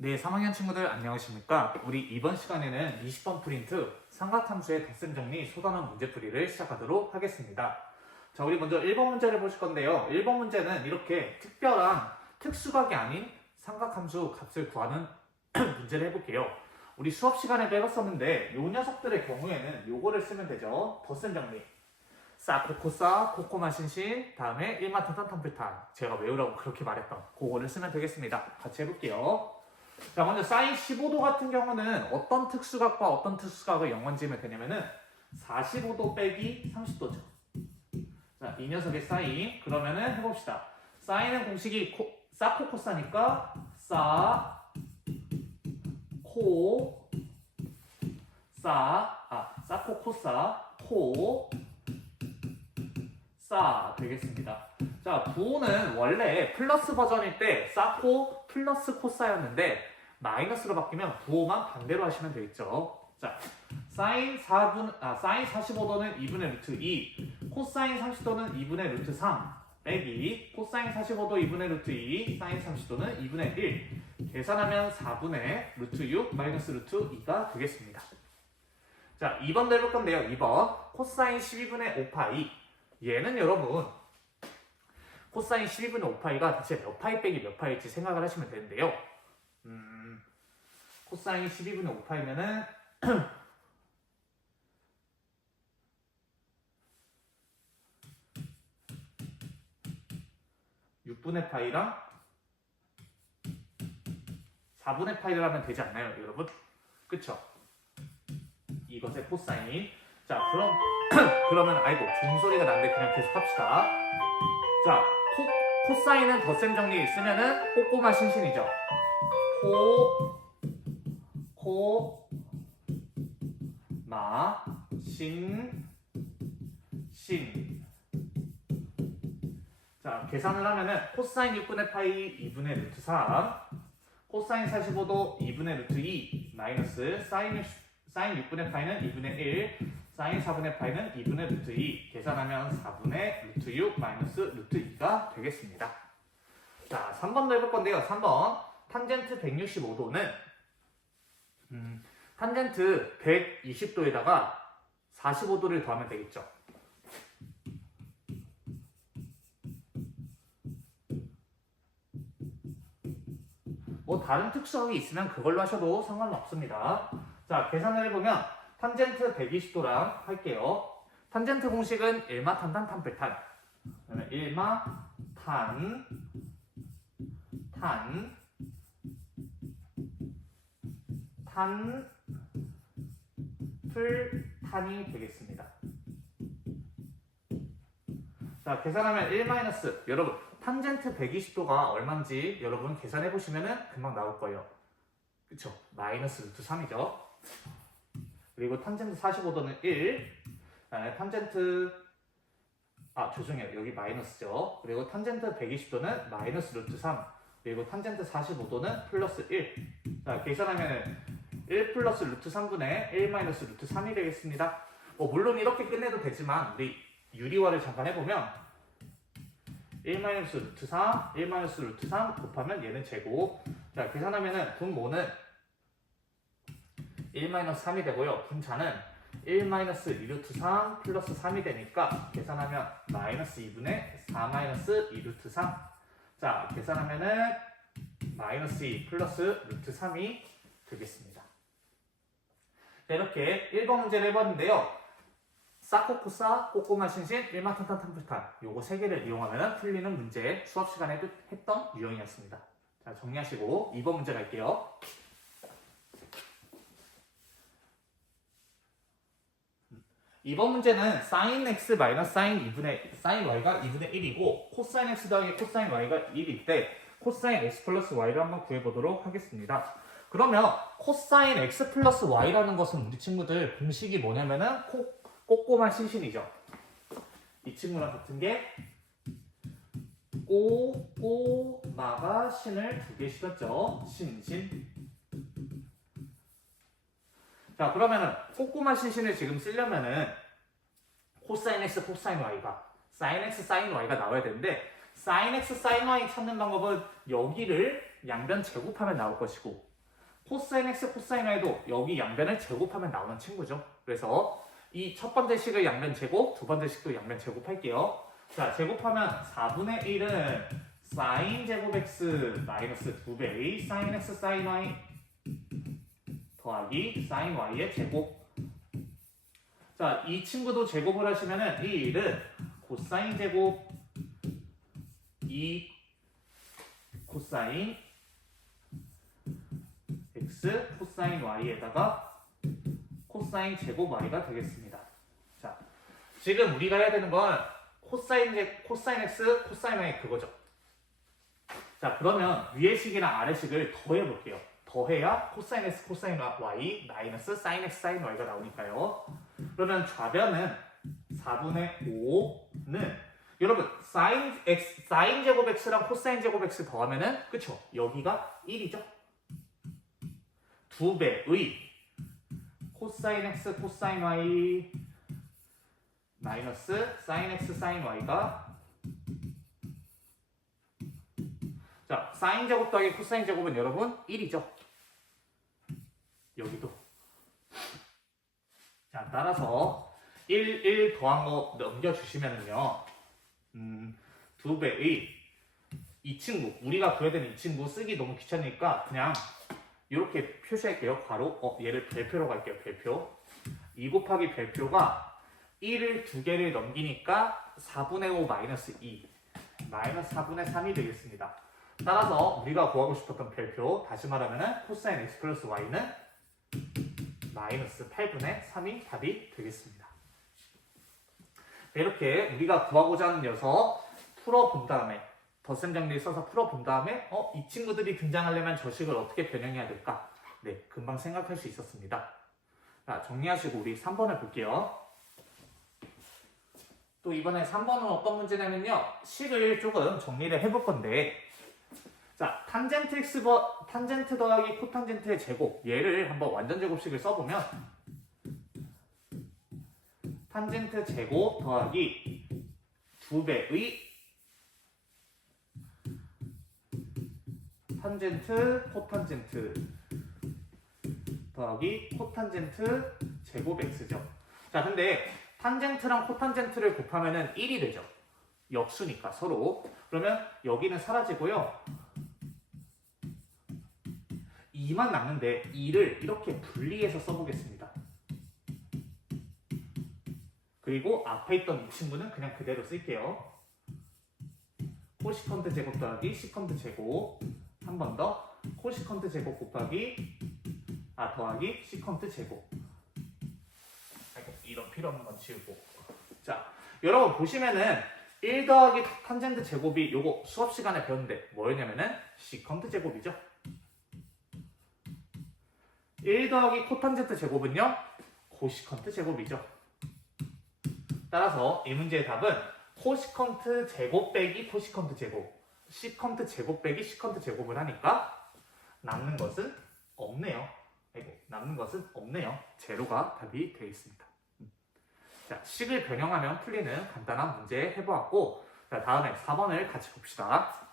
네, 3학년 친구들 안녕하십니까? 우리 이번 시간에는 20번 프린트 삼각함수의 덧셈 정리 소단원 문제풀이를 시작하도록 하겠습니다. 자, 우리 먼저 1번 문제를 보실 건데요. 1번 문제는 이렇게 특별한 특수각이 아닌 삼각함수 값을 구하는 문제를 해볼게요. 우리 수업 시간에도 해봤었는데 요 녀석들의 경우에는 요거를 쓰면 되죠. 덧셈 정리. 싸코코싸, 코코마신신, 다음에 1마탄탄탄풀탄. 제가 외우라고 그렇게 말했던 그거를 쓰면 되겠습니다. 같이 해볼게요. 자, 먼저 사인 15도 같은 경우는 어떤 특수각과 어떤 특수각을 연관지으면 되냐면은 45도 빼기 30도죠. 자, 이 녀석의 사인. 그러면은 해봅시다. 사인은 공식이 싸코코싸니까 싸코코싸 싸 되겠습니다. 자, 부호는 원래 플러스 버전일 때 싸코 플러스 코싸였는데 마이너스로 바뀌면 부호만 반대로 하시면 되겠죠. 자, 사인 45도는 2분의 루트 2, 코사인 30도는 2분의 루트 3 빼기 코사인 45도 2분의 루트 2, 사인 30도는 2분의 1 계산하면 4분의 루트 6 마이너스 루트 2가 되겠습니다. 자, 2번도 해볼 건데요. 2번 코사인 12분의 5파이. 얘는 여러분 코사인 12분의 5파이가 대체 몇 파이 빼기 몇 파이일지 생각을 하시면 되는데요. 코사인 12분의 5파이면은 6분의 파이랑 4분의 파이를 하면 되지 않나요, 여러분? 그쵸? 이것의 코사인. 자, 그러면 아이고 종소리가 나는데 그냥 계속 합시다. 자, 코사인은 덧셈 정리 쓰면은 꼬꼬마 신신이죠. 코마 신. 자, 계산을 하면은 코사인 6분의 파이 2분의 루트 3, 코사인 45도 2분의 루트 2 마이너스 사인 6분의 파이는 2분의 1, 사인 4분의 파이는 2분의 루트 2 계산하면 4분의 루트 6 마이너스 루트 2가 되겠습니다. 자, 3번도 해볼 건데요. 3번 탄젠트 165도는 탄젠트 120도에다가 45도를 더하면 되겠죠. 뭐 다른 특수각이 있으면 그걸로 하셔도 상관은 없습니다. 자, 계산을 해보면 탄젠트 120도랑 할게요. 탄젠트 공식은 1마 탄 탄탄풀탄. 그러면 1마 탄풀탄이 되겠습니다. 자, 계산하면 1 마이너스. 여러분 탄젠트 120도가 얼마인지 여러분 계산해 보시면은 금방 나올 거예요. 그쵸? 마이너스 루트 3이죠. 그리고 탄젠트 45도는 1. 탄젠트 죄송해요. 여기 마이너스죠. 그리고 탄젠트 120도는 마이너스 루트 3. 그리고 탄젠트 45도는 플러스 1. 자, 계산하면은 1 플러스 루트 3분의 1 마이너스 루트 3이 되겠습니다. 물론 이렇게 끝내도 되지만 우리 유리화를 잠깐 해보면 1 마이너스 루트 3, 1 마이너스 루트 3 곱하면 얘는 제곱. 자, 계산하면은 분모는 1 마이너스 3이 되고요. 분자는 1 마이너스 2루트 3 플러스 3이 되니까 계산하면 마이너스 2분의 4 마이너스 2루트 3. 자, 계산하면은 마이너스 2 플러스 루트 3이 되겠습니다. 자, 이렇게 1번 문제를 해봤는데요. 싸코코싸, 꼬꼬마 신신, 1마 탄탄 탄풀탄 요거 3개를 이용하면 풀리는 문제 수업 시간에도 했던 유형이었습니다. 자, 정리하시고 2번 문제 갈게요. 2번 문제는 sin x 마이너스 sin y가 2분의 1이고 코사인 x 더하기 코사인 y가 1일 때 코사인 x 플러스 y를 한번 구해보도록 하겠습니다. 그러면 코사인 x 플러스 y라는 것은 우리 친구들 공식이 뭐냐면은 꼬꼬마 신신이죠. 이 친구랑 같은 게 꼬꼬마가 신을 2개 실었죠. 신신. 자, 그러면은 꼬꼬마 신신을 지금 쓰려면은 코사인 x 코사인 y가 사인 x 사인 y가 나와야 되는데 사인 x 사인 y 찾는 방법은 여기를 양변 제곱하면 나올 것이고 코사인 x, 코사인 y도 여기 양변을 제곱하면 나오는 친구죠. 그래서 이 첫 번째 식을 양변 제곱, 두 번째 식도 양변 제곱할게요. 자, 제곱하면 4분의 1은 사인 제곱 x 마이너스 2배 사인 x 사인 y 더하기 사인 y의 제곱. 자, 이 친구도 제곱을 하시면은 이 1은 코사인 제곱 2 코사인 x 코사인 y에다가 코사인 제곱 y가 되겠습니다. 자, 지금 우리가 해야 되는 건 코사인 x 코사인 y 그거죠. 자, 그러면 위의 식이랑 아래 식을 더해 볼게요. 더해야 코사인 x 코사인 y 마이너스 사인 x 사인 y가 나오니까요. 그러면 좌변은 4분의 5는 여러분 사인 제곱 x랑 코사인 제곱 x 더하면은 그쵸? 여기가 1이죠. 2배의 코사인 x 코사인 y 마이너스 사인 x 사인 y가 자, 사인 제곱 더하기 코사인 제곱은 여러분 1이죠. 여기도. 자, 따라서 1 더한 거 넘겨주시면은요. 2배의 이 친구, 우리가 구해야 되는 이 친구 쓰기 너무 귀찮으니까 그냥 이렇게 표시할게요. 바로 얘를 별표로 갈게요. 별표. 2 곱하기 별표가 1을 2개를 넘기니까 4분의 5 마이너스 2 마이너스 4분의 3이 되겠습니다. 따라서 우리가 구하고 싶었던 별표, 다시 말하면 코사인 x 플러스 y는 마이너스 8분의 3이 답이 되겠습니다. 이렇게 우리가 구하고자 하는 녀석 풀어본 다음에 덧셈 정리 써서 풀어본 다음에 이 친구들이 등장하려면 저 식을 어떻게 변형해야 될까? 네, 금방 생각할 수 있었습니다. 자, 정리하시고 우리 3번을 볼게요. 또 이번에 3번은 어떤 문제냐면요. 식을 조금 정리를 해볼 건데 자, 탄젠트 더하기 코탄젠트의 제곱 얘를 한번 완전 제곱식을 써보면 탄젠트 제곱 더하기 2배의 탄젠트 코탄젠트 더하기 코탄젠트 제곱 x죠. 자, 근데 탄젠트랑 코탄젠트를 곱하면은 1이 되죠. 역수니까 서로. 그러면 여기는 사라지고요. 2만 남는데 2를 이렇게 분리해서 써보겠습니다. 그리고 앞에 있던 이 친구는 그냥 그대로 쓸게요. 코시컨트 제곱 더하기 시컨트 제곱 한 번 더 코시컨트 제곱 곱하기 더하기 시컨트 제곱. 아이고, 이런 필요 없는 건 지우고. 자, 여러분 보시면은 1 더하기 탄젠트 제곱이 요거 수업 시간에 배웠는데 뭐였냐면은 시컨트 제곱이죠. 1 더하기 코탄젠트 제곱은요 코시컨트 제곱이죠. 따라서 이 문제의 답은 코시컨트 제곱 빼기 코시컨트 제곱, 시컨트 제곱 빼기 시컨트 제곱을 하니까 남는 것은 없네요. 남는 것은 없네요. 제로가 답이 되어 있습니다. 자, 식을 변형하면 풀리는 간단한 문제 해보았고, 자, 다음에 4번을 같이 봅시다.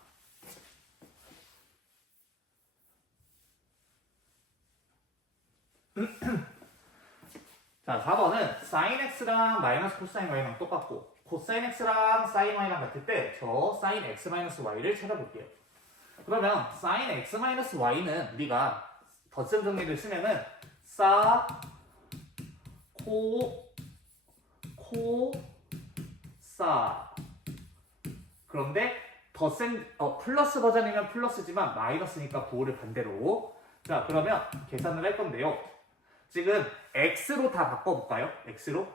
자, 4번은 sin x랑 마이너스 코사인 y랑 똑같고 코사인 x랑 sin y랑 같을 때 저 sin x 마이너스 y를 찾아볼게요. 그러면 sin x 마이너스 y는 우리가 덧셈 정리를 쓰면은 사 그런데 덧셈 플러스 버전이면 플러스지만 마이너스니까 보호를 반대로. 자, 그러면 계산을 할 건데요. 지금 x로 다 바꿔볼까요? x로?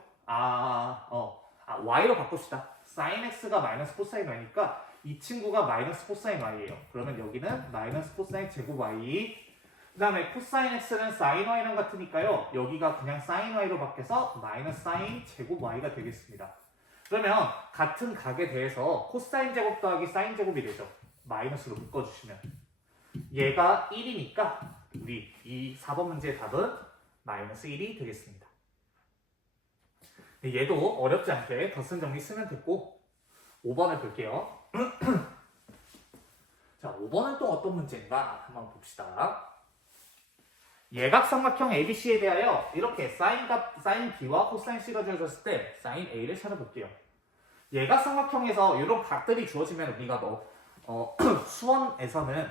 y로 바꿉시다. sin x가 마이너스 코사인 y니까 이 친구가 마이너스 코사인 y예요. 그러면 여기는 마이너스 코사인 제곱 y. 그 다음에 코사인 x는 sin y랑 같으니까요. 여기가 그냥 sin y로 바뀌어서 마이너스 sin 제곱 y가 되겠습니다. 그러면 같은 각에 대해서 코사인 제곱 더하기 sin 제곱이 되죠. 마이너스로 묶어주시면. 얘가 1이니까 우리 이 4번 문제의 답은 마이너스 1이 되겠습니다. 얘도 어렵지 않게 덧셈 정리 쓰면 됐고 5번을 볼게요. 자, 5번은 또 어떤 문제인가 한번 봅시다. 예각삼각형 ABC에 대하여 이렇게 사인 B와 코사인 C가 주어졌을 때 사인 A를 찾아볼게요. 예각삼각형에서 이런 각들이 주어지면 우리가 수원에서는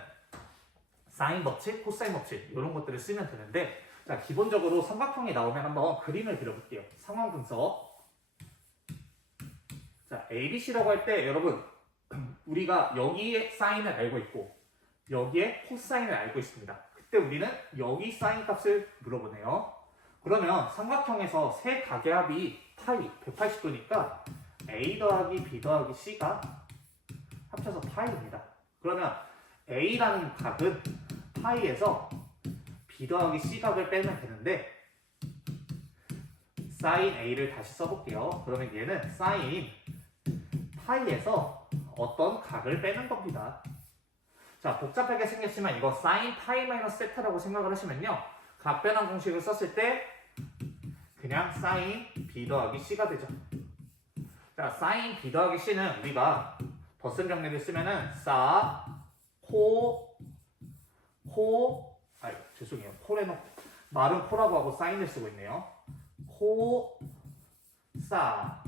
사인 법칙, 코사인 법칙 이런 것들을 쓰면 되는데, 자, 기본적으로 삼각형이 나오면 한번 그림을 그려볼게요. 상황 분석. 자, ABC라고 할 때 여러분 우리가 여기에 사인을 알고 있고 여기에 코사인을 알고 있습니다. 그때 우리는 여기 사인 값을 물어보네요. 그러면 삼각형에서 세 각의 합이 파이 180도니까 A 더하기 B 더하기 C가 합쳐서 파이입니다. 그러면 A라는 각은 파이에서 B 더하기 C 각을 빼면 되는데, 사인 A를 다시 써볼게요. 그러면 얘는 사인 파이에서 어떤 각을 빼는 겁니다. 자, 복잡하게 생겼지만 이거 사인 파이 마이너스 세타라고 생각을 하시면요, 각변환 공식을 썼을 때 그냥 사인 B 더하기 C가 되죠. 자, 사인 B 더하기 C는 우리가 덧셈 정리를 쓰면은 죄송해요. 코레노 말은 코라고 하고 사인을 쓰고 있네요. 자,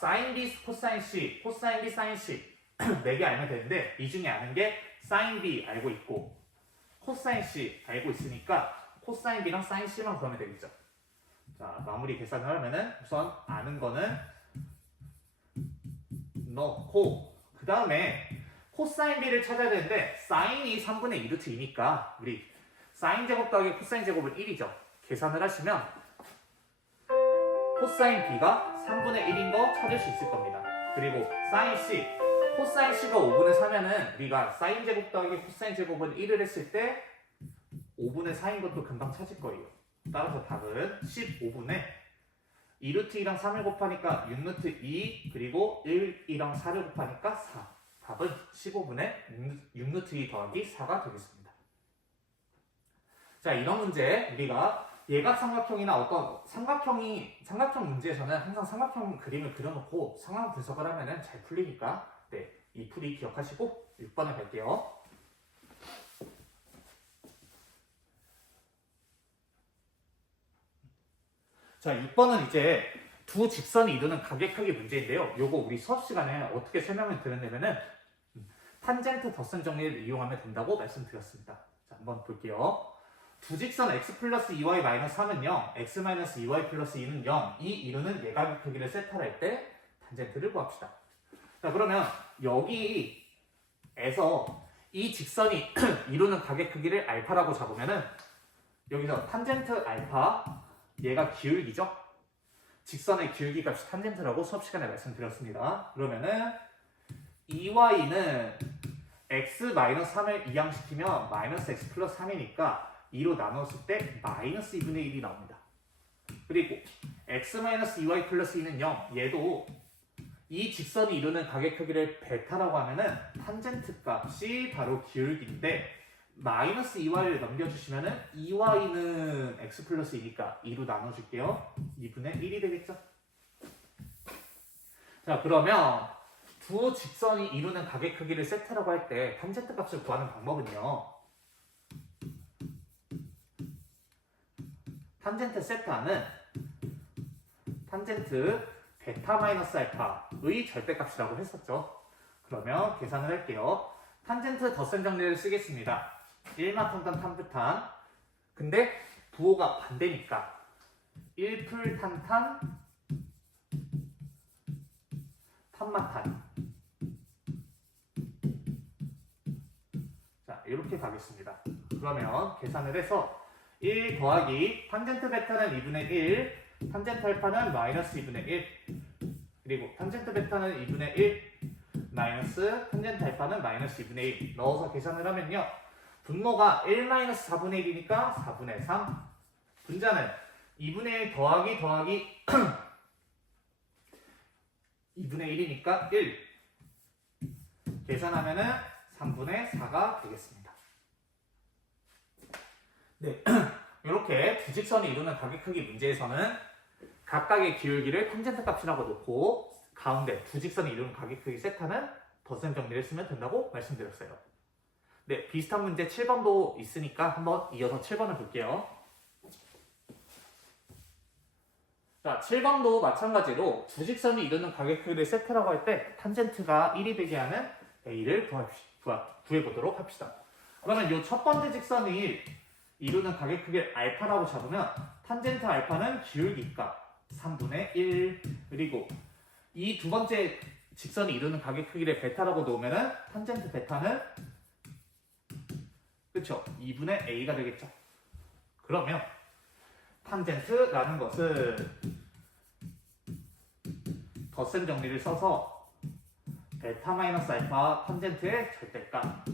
사인 B 코사인 C, 코사인 B 사인 C 4개 알면 되는데, 이 중에 아는 게 사인 B 알고 있고 코사인 C 알고 있으니까 코사인 B랑 사인 C만 구하면 되겠죠. 자, 마무리 계산을 하면은 우선 아는 거는 넣고, 그 다음에 코사인 B를 찾아야 되는데 사인이 3분의 2루트 2니까 우리 사인 제곱 더하기 코사인 제곱은 1이죠. 계산을 하시면 코사인 B가 3분의 1인 거 찾을 수 있을 겁니다. 그리고 사인 C, 코사인 C가 5분의 4면은 우리가 사인 제곱 더하기 코사인 제곱은 1을 했을 때 5분의 4인 것도 금방 찾을 거예요. 따라서 답은 15분의 2루트 2랑 3을 곱하니까 6루트 2, 그리고 1이랑 4를 곱하니까 4. 답은 15분의 6루트 2 더하기 4가 되겠습니다. 자, 이런 문제 우리가 예각삼각형이나 어떤 삼각형 문제에서는 항상 삼각형 그림을 그려놓고 상황 분석을 하면 잘 풀리니까, 네, 이 풀이 기억하시고 6번을 갈게요. 자, 6번은 이제 두 직선이 이루는 각의 크기 문제인데요. 요거 우리 수업 시간에 어떻게 설명을 드렸냐면은 탄젠트 덧셈 정리를 이용하면 된다고 말씀드렸습니다. 자, 한번 볼게요. 두 직선 x 플러스 2y 마이너스 3은 0, x 마이너스 2y 플러스 2는 0, 이 이루는 예각의 크기를 세타할 때 탄젠트를 구합시다. 자, 그러면 여기에서 이 직선이 이루는 각의 크기를 알파라고 잡으면은 여기서 탄젠트 알파, 얘가 기울기죠? 직선의 기울기 값이 탄젠트라고 수업 시간에 말씀드렸습니다. 그러면은 2y는 x-3을 이항시키면 마이너스 x 플러스 3이니까 2로 나눴을 때 마이너스 2분의 1이 나옵니다. 그리고 x-2y 플러스 2는 0, 얘도 이 직선이 이루는 각의 크기를 베타라고 하면은 탄젠트 값이 바로 기울기인데, 마이너스 2y를 넘겨주시면은 2y는 x 플러스 2니까 2로 나눠줄게요. 2분의 1이 되겠죠? 자, 그러면 두 직선이 이루는 각의 크기를 세타라고 할 때 탄젠트 값을 구하는 방법은요, 탄젠트 세타는 탄젠트 베타 마이너스 알파의 절대값이라고 했었죠. 그러면 계산을 할게요. 탄젠트 덧셈 정리를 쓰겠습니다. 1마탄탄 탄부탄. 근데 부호가 반대니까 1풀탄탄 탄마탄. 자, 이렇게 가겠습니다. 그러면 계산을 해서 1 더하기 탄젠트 베타는 2분의 1, 탄젠트 알파는 마이너스 2분의 1, 그리고 탄젠트 베타는 2분의 1, 마이너스 탄젠트 알파는 마이너스 2분의 1 넣어서 계산을 하면요, 분모가 1-4분의 1이니까 4분의 3, 분자는 2분의 1 더하기 2분의 1이니까 1, 계산하면은 3분의 4가 되겠습니다. 네, 이렇게 두 직선이 이루는 각의 크기 문제에서는 각각의 기울기를 탄젠트 값이라고 놓고 가운데 두 직선이 이루는 각의 크기 세타는 덧셈 정리를 쓰면 된다고 말씀드렸어요. 네, 비슷한 문제 7번도 있으니까 한번 이어서 7번을 볼게요. 자, 7번도 마찬가지로 두 직선이 이루는 가격 크기를 세트라고 할 때 탄젠트가 1이 되게 하는 A를 구해보도록 합시다. 그러면 이 첫 번째 직선이 이루는 가격 크기를 알파라고 잡으면 탄젠트 알파는 기울기값 3분의 1, 그리고 이 두 번째 직선이 이루는 가격 크기를 베타라고 놓으면 탄젠트 베타는 그쵸? 2분의 A가 되겠죠. 그러면 탄젠트라는 것은 덧셈 정리를 써서 베타 마이너스 알파 탄젠트의 절대값.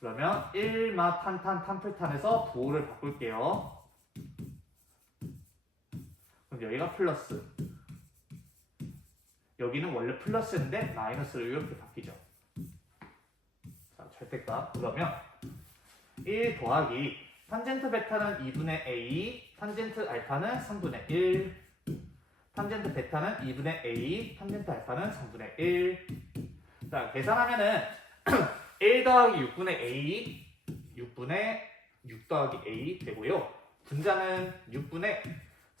그러면 1마 탄탄탄풀탄에서 부호를 바꿀게요. 그럼 여기가 플러스, 여기는 원래 플러스인데 마이너스로 이렇게 바뀌죠. 자, 절대값. 그러면 1 더하기 탄젠트 베타는 2분의 A, 탄젠트 알파는 3분의 1, 탄젠트 베타는 2분의 A, 탄젠트 알파는 3분의 1. 자, 계산하면은 1 더하기 6분의 A, 6분의 6 더하기 A 되고요. 분자는 6분의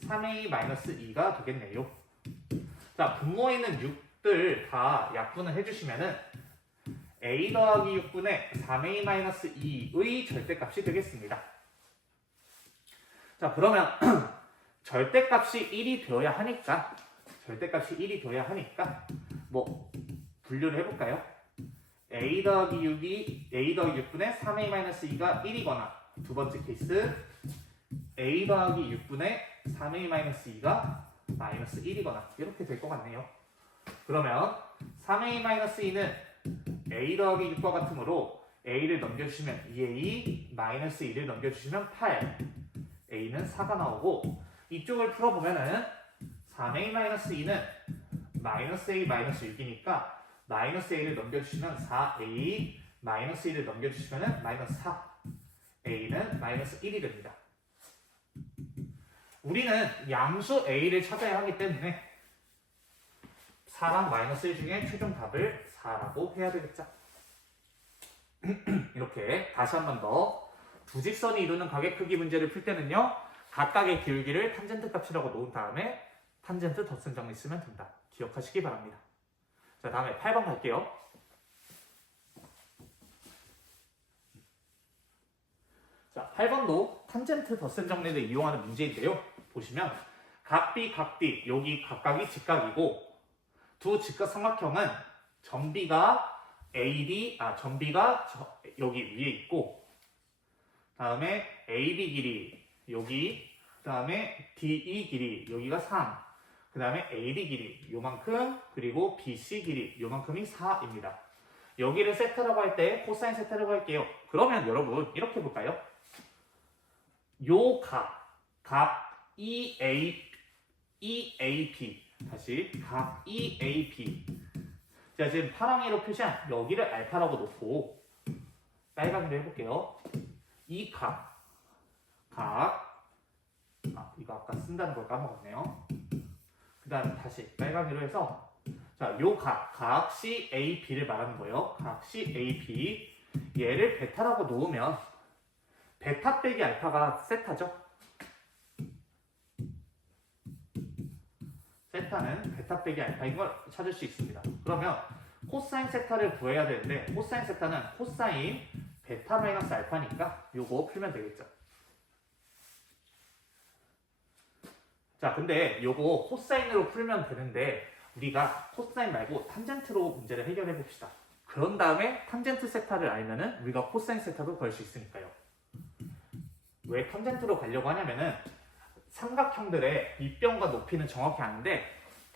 3A-2가 되겠네요. 자, 분모에 있는 6들 다 약분을 해주시면은 A 더하기 6분의 3A-2의 절대값이 되겠습니다. 자, 그러면 절대값이 1이 되어야 하니까 뭐 분류를 해볼까요? A 더하기 6분의 3A-2가 1이거나 두 번째 케이스 A 더하기 6분의 3A-2가 마이너스 1이거나 이렇게 될 것 같네요. 그러면 3A-2는 A 더하기 6과 같으므로 A를 넘겨주시면 2A, 마이너스 1을 넘겨주시면 8, A는 4가 나오고, 이쪽을 풀어보면은 3A-2는 마이너스 A 마이너스 6이니까 마이너스 A를 넘겨주시면 4A, 마이너스 1을 넘겨주시면 마이너스 4, A는 마이너스 1이 됩니다. 우리는 양수 A를 찾아야 하기 때문에 4랑 마이너스 1 중에 최종 답을 4라고 해야 되겠죠. 이렇게 다시 한 번 더 두 직선이 이루는 가격 크기 문제를 풀 때는요, 각각의 기울기를 탄젠트 값이라고 놓은 다음에 탄젠트 덧셈 정리 쓰면 된다. 기억하시기 바랍니다. 자, 다음에 8번 갈게요. 자, 8번도 탄젠트 덧셈 정리를 이용하는 문제인데요. 보시면 각 B, 각 D, 여기 각각이 직각이고, 두 직각 삼각형은 전비가 전비가 여기 위에 있고, 다음에 AB 길이 여기, 그 다음에 DE 길이 여기가 3, 그 다음에 AD 길이 요만큼, 그리고 BC 길이 요만큼이 4입니다. 여기를 세타라고 할 때 코사인 세타라고 할게요. 그러면 여러분 이렇게 볼까요? 요 각 EAP, 다시 각 EAP. 자, 지금 파랑이로 표시한 여기를 알파라고 놓고 빨강이로 해볼게요. 이 이거 아까 쓴다는 걸 까먹었네요. 그 다음에 다시 빨강이로 해서, 자, 요 각 CAB를 말하는 거예요. 각 CAB, 얘를 베타라고 놓으면 베타 빼기 알파가 세타죠. 세타는 베타 빼기 알파인 걸 찾을 수 있습니다. 그러면 코사인 세타를 구해야 되는데, 코사인 세타는 코사인 베타 마이너스 알파니까 요거 풀면 되겠죠. 자, 근데 요거 코사인으로 풀면 되는데 우리가 코사인 말고 탄젠트로 문제를 해결해 봅시다. 그런 다음에 탄젠트 세타를 알면은 우리가 코사인 세타도 구할 수 있으니까요. 왜 탄젠트로 가려고 하냐면은 삼각형들의 밑변과 높이는 정확히 아는데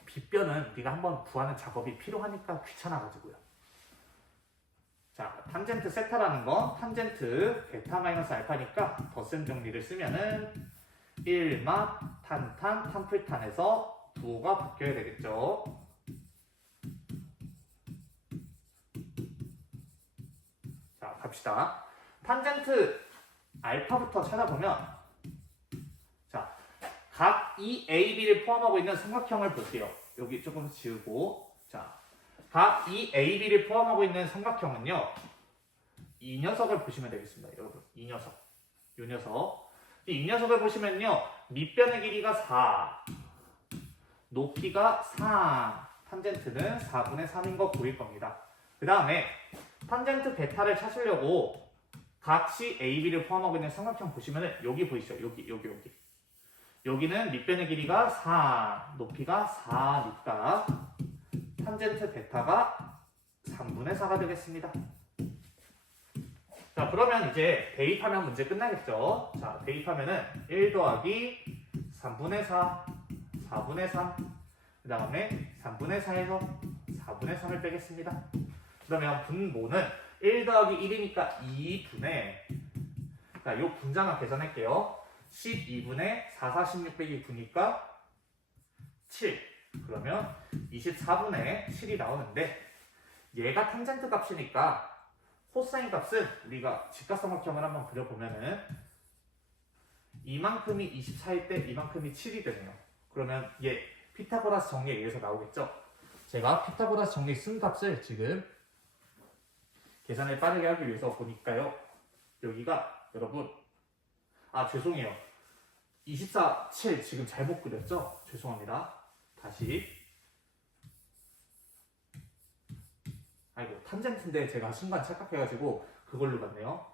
빗변은 우리가 한번 구하는 작업이 필요하니까 귀찮아가지고요. 자, 탄젠트 세타라는 건 탄젠트 베타 마이너스 알파니까 덧셈 정리를 쓰면은 1마 탄탄 탄풀탄에서 부호가 바뀌어야 되겠죠. 자, 갑시다. 탄젠트 알파부터 찾아보면, 자, 각 EAB를 포함하고 있는 삼각형을 볼게요. 여기 조금 지우고, 자, 각 이 A, B를 포함하고 있는 삼각형은요. 이 녀석을 보시면 되겠습니다. 여러분, 이 녀석. 이 녀석. 이 녀석을 보시면요. 밑변의 길이가 4, 높이가 3, 탄젠트는 4분의 3인 거 보일 겁니다. 그 다음에 탄젠트 베타를 찾으려고 각시 AB를 포함하고 있는 삼각형 보시면은 여기 보이시죠? 여기. 여기는 밑변의 길이가 4, 높이가 4니까 탄젠트 베타가 3분의 4가 되겠습니다. 자, 그러면 이제 대입하면 문제 끝나겠죠? 자, 대입하면은 1 더하기 3분의 4, 4분의 3, 그 다음에 3분의 4에서 4분의 3을 빼겠습니다. 그러면 분모는 1 더하기 1이니까 2분의, 자, 요 분자만 계산할게요. 12분의 4, 46 빼기 9니까 7. 그러면 24분의 7이 나오는데, 얘가 탄젠트 값이니까 코사인 값은 우리가 직각삼각형을 한번 그려보면은 이만큼이 24일 때 이만큼이 7이 되네요. 그러면 얘 피타고라스 정리에 의해서 나오겠죠? 제가 피타고라스 정리 쓴 값을 지금 계산을 빠르게 하기 위해서 보니까요. 여기가 여러분, 죄송해요. 24, 7 지금 잘못 그렸죠? 죄송합니다. 다시. 아이고, 탄젠트인데 제가 순간 착각해가지고 그걸로 봤네요.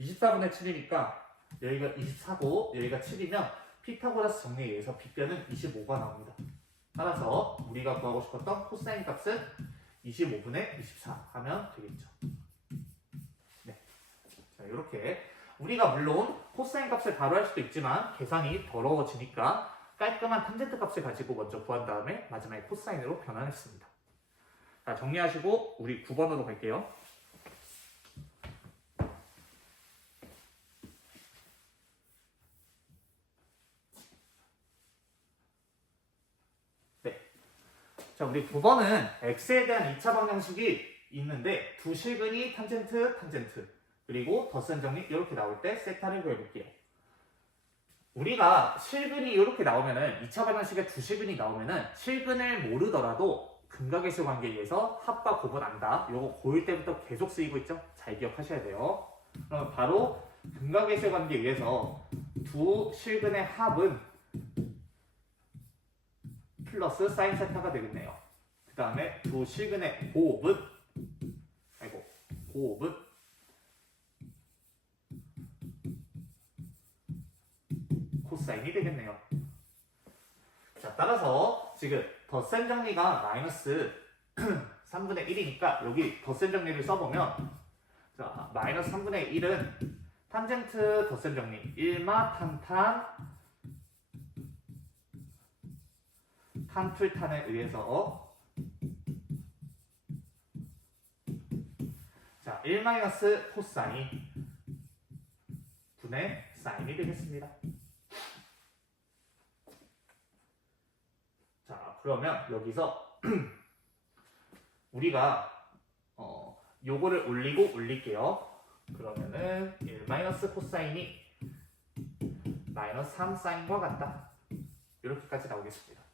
24분의 7이니까 여기가 24고 여기가 7이면 피타고라스 정리에 의해서 빗변은 25가 나옵니다. 따라서 우리가 구하고 싶었던 코사인 값은 25분의 24 하면 되겠죠. 네. 자, 이렇게 우리가 물론 코사인 값을 바로 할 수도 있지만 계산이 더러워지니까 깔끔한 탄젠트 값을 가지고 먼저 구한 다음에 마지막에 코사인으로 변환했습니다. 자, 정리하시고 우리 9번으로 갈게요. 네. 자, 우리 9번은 x에 대한 2차 방정식이 있는데 두 실근이 탄젠트, 그리고 덧셈 정리 이렇게 나올 때 세타를 구해볼게요. 우리가 실근이 이렇게 나오면은 2차 방정식에 두 실근이 나오면은 실근을 모르더라도 근각의수 관계에 의해서 합과 곱은 안다. 요거 고1 때부터 계속 쓰이고 있죠? 잘 기억하셔야 돼요. 그럼 바로 근각의수 관계에 의해서 두 실근의 합은 플러스 사인 세타가 되겠네요. 그 다음에 두 실근의 곱은 코사인이 되겠네요. 자, 따라서 지금 덧셈 정리가 마이너스 3분의 1이니까 여기 덧셈 정리를 써보면, 자, 마이너스 3분의 1은 탄젠트 덧셈 정리 1마 탄탄에 의해서, 자, 1 마이너스 코사인 분의 사인이 되겠습니다. 자, 그러면 여기서 우리가 요거를 올릴게요. 그러면은 1 마이너스 코사인이 마이너스 3 사인과 같다. 이렇게까지 나오겠습니다.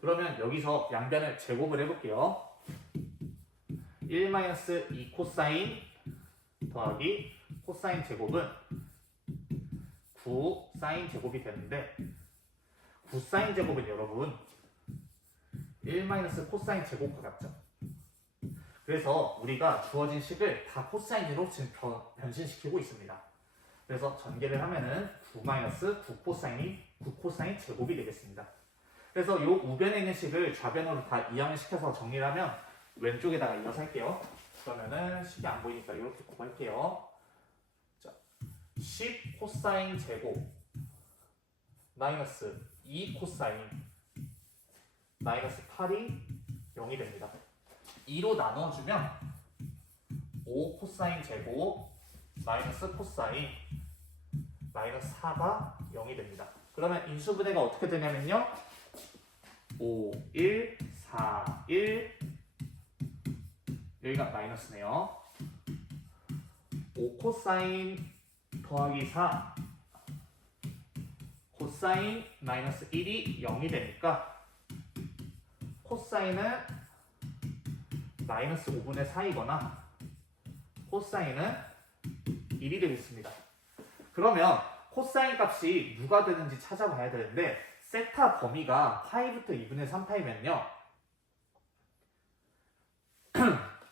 그러면 여기서 양변을 제곱을 해볼게요. 1 마이너스 2 코사인 더하기 코사인 제곱은 9 사인 제곱이 되는데, 9 사인 제곱은 여러분 1 마이너스 코사인 제곱과 같죠? 그래서 우리가 주어진 식을 다 코사인으로 지금 변신시키고 있습니다. 그래서 전개를 하면은 9 마이너스 9 코사인 제곱이 되겠습니다. 그래서 이 우변에 있는 식을 좌변으로 다 이항을 시켜서 정리를 하면 왼쪽에다가 이어서 할게요. 그러면은 식이 안 보이니까 이렇게 곱할게요. 자, 10 코사인 제곱 마이너스 2 코사인 마이너스 8이 0이 됩니다. 2로 나눠주면 5 코사인 제곱 마이너스 코사인 마이너스 4가 0이 됩니다. 그러면 인수분해가 어떻게 되냐면요. 5, 1, 4, 1 여기가 마이너스네요. 5 코사인 더하기 4 코사인 마이너스 1이 0이 되니까 코사인은 마이너스 5분의 4이거나 코사인은 1이 되겠습니다. 그러면 코사인 값이 누가 되는지 찾아봐야 되는데 세타 범위가 파이부터 2분의 3파이면요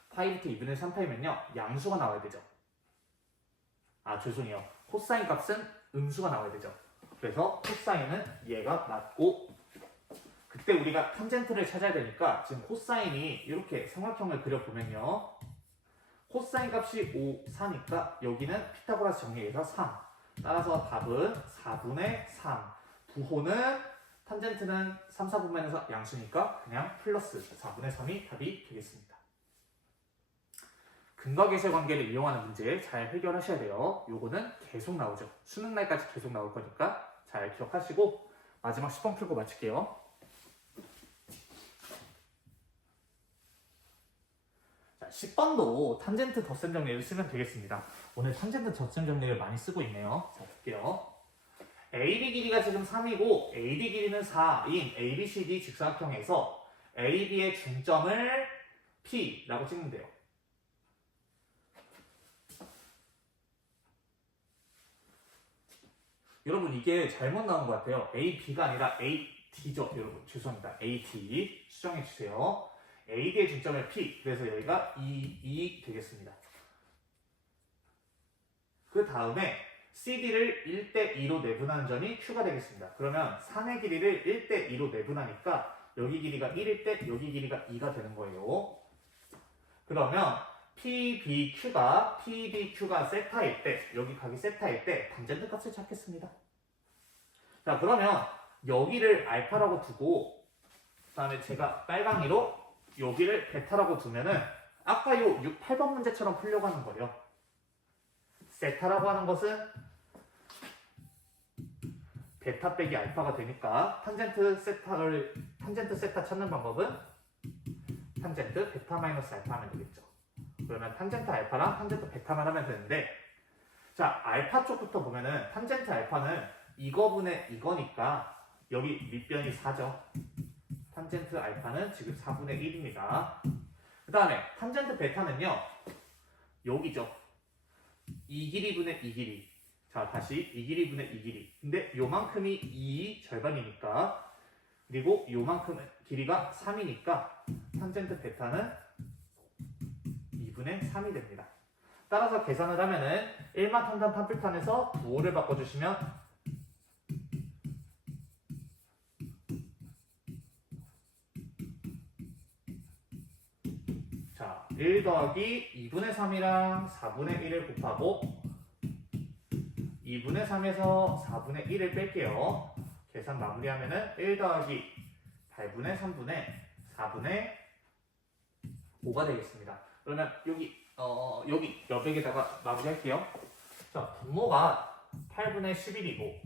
파이부터 2분의 3파이면요 양수가 나와야 되죠. 죄송해요. 코사인 값은 음수가 나와야 되죠. 그래서 코사인은 얘가 맞고, 그때 우리가 탄젠트를 찾아야 되니까 지금 코사인이 이렇게 삼각형을 그려보면요 코사인 값이 5, 4니까 여기는 피타고라스 정리해서 3. 따라서 답은 4분의 3. 부호는 탄젠트는 3, 4분면에서 양수니까 그냥 플러스 4분의 3이 답이 되겠습니다. 근과 계수의 관계를 이용하는 문제 잘 해결하셔야 돼요. 요거는 계속 나오죠. 수능 날까지 계속 나올 거니까 잘 기억하시고 마지막 10번 풀고 마칠게요. 자, 10번도 탄젠트 덧셈 정리를 쓰면 되겠습니다. 오늘 탄젠트 덧셈 정리를 많이 쓰고 있네요. 자, 볼게요. AB 길이가 지금 3이고 AD 길이는 4인 ABCD 직사각형에서 AB의 중점을 P라고 찍는 돼요. 여러분 이게 잘못 나온 것 같아요. AB가 아니라 AD죠. 여러분 죄송합니다. AD 수정해주세요. AD의 중점을 P, 그래서 여기가 2 되겠습니다. 그 다음에 CD를 1대2로 내분하는 점이 Q가 되겠습니다. 그러면 3의 길이를 1대2로 내분하니까 여기 길이가 1일 때 여기 길이가 2가 되는 거예요. 그러면 PBQ가 세타일 때, 여기 각이 세타일 때 탄젠트 값을 찾겠습니다. 자, 그러면 여기를 알파라고 두고 그 다음에 제가 빨강이로 여기를 베타라고 두면은 아까 요 6, 8번 문제처럼 풀려고 하는 거예요. 세타라고 하는 것은 베타 빼기 알파가 되니까 탄젠트 세타 찾는 방법은 탄젠트 베타 마이너스 알파 하면 되겠죠. 그러면 탄젠트 알파랑 탄젠트 베타만 하면 되는데, 자, 알파 쪽부터 보면은 탄젠트 알파는 이거분의 이거니까 여기 밑변이 4죠. 탄젠트 알파는 지금 4분의 1입니다. 그 다음에 탄젠트 베타는요 여기죠. 이 길이분의 이 길이. 자, 다시 이 길이분의 이 길이. 근데 요만큼이 2 절반이니까, 그리고 요만큼의 길이가 3이니까 탄젠트 베타는 2분의 3이 됩니다. 따라서 계산을 하면은 1마 탄탄 탄플탄에서 부호를 바꿔주시면 자, 1 더하기 2분의 3이랑 4분의 1을 곱하고 2분의 3에서 4분의 1을 뺄게요. 계산 마무리하면은 1 더하기 8분의 3분의 4분의 5가 되겠습니다. 그러면 여기 여백에다가 마무리할게요. 자, 분모가 8분의 11이고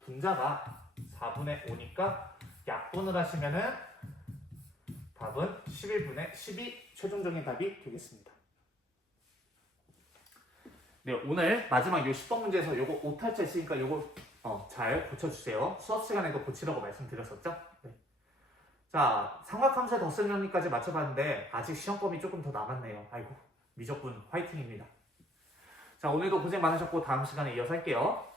분자가 4분의 5니까 약분을 하시면은 답은 11분의 12 최종적인 답이 되겠습니다. 네, 오늘 마지막 요 10번 문제에서 요거 오탈자 있으니까 요거 잘 고쳐주세요. 수업 시간에도 고치라고 말씀드렸었죠? 네. 자, 삼각함수의 덧셈 정리까지 맞춰봤는데 아직 시험범위 조금 더 남았네요. 아이고, 미적분 화이팅입니다. 자, 오늘도 고생 많으셨고 다음 시간에 이어서 할게요.